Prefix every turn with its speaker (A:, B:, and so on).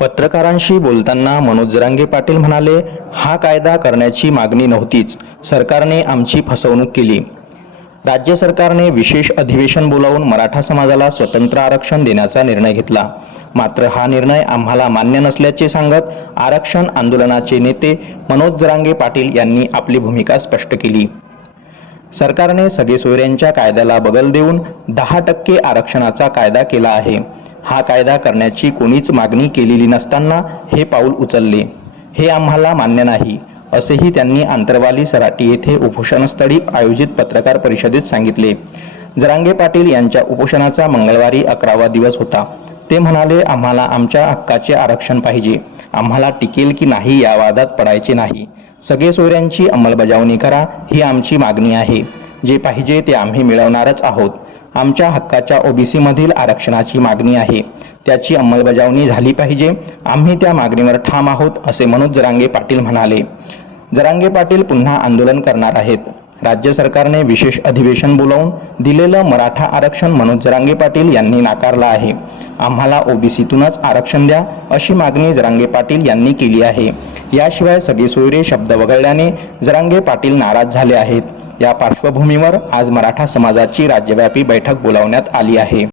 A: पत्रकारांशी बोलताना मनोज जरांगे पाटील म्हणाले हा कायदा करण्याची मागणी नव्हतीच. सरकारने आमची फसवणूक केली. राज्य सरकारने विशेष अधिवेशन बोलावून मराठा समाजाला स्वतंत्र आरक्षण देण्याचा निर्णय घेतला. मात्र हा निर्णय आम्हाला मान्य नसल्याचे सांगत आरक्षण आंदोलनाचे नेते मनोज जरांगे पाटील यांनी आपली भूमिका स्पष्ट केली. सरकारने सगळे सोयऱ्यांच्या कायद्याला बगल देऊन दहा टक्के आरक्षणाचा कायदा केला आहे. हा कायदा करण्याची कोणीच मागणी केलेली नसताना हे पाऊल उचलले. हे आम्हाला मान्य नाही असेही त्यांनी आंतरवाली सराटी येथे उपोषणस्थळी आयोजित पत्रकार परिषदेत सांगितले. जरांगे पाटील यांच्या उपोषणाचा मंगळवारी अकरावा दिवस होता. ते म्हणाले आम्हाला आमच्या हक्काचे आरक्षण पाहिजे. आम्हाला टिकेल की नाही या वादात पडायचे नाही. सगळे सोयऱ्यांची अंमलबजावणी करा ही आमची मागणी आहे. जे पाहिजे ते आम्ही मिळवणारच आहोत. आमच्या हक्काच्या ओबीसी मधील आरक्षणाची मागणी आहे. त्याची अंमलबजावणी झाली पाहिजे. आम्ही त्या मागणीवर ठाम आहोत असे मनोज जरांगे पाटील म्हणाले. जरांगे पाटील पुन्हा आंदोलन करणार आहेत. राज्य सरकारने विशेष अधिवेशन बोलावून दिलेलं मराठा आरक्षण मनोज जरांगे पाटील यांनी नाकारलं आहे. आम्हाला ओबीसीतूनच आरक्षण द्या अशी मागणी जरांगे पाटील यांनी केली आहे. याशिवाय सगळे सोयरे शब्द वगळल्याने जरांगे पाटील नाराज झाले आहेत. या पार्श्वभूमीवर आज मराठा समाजाची राज्यव्यापी बैठक बोलावण्यात आली आहे.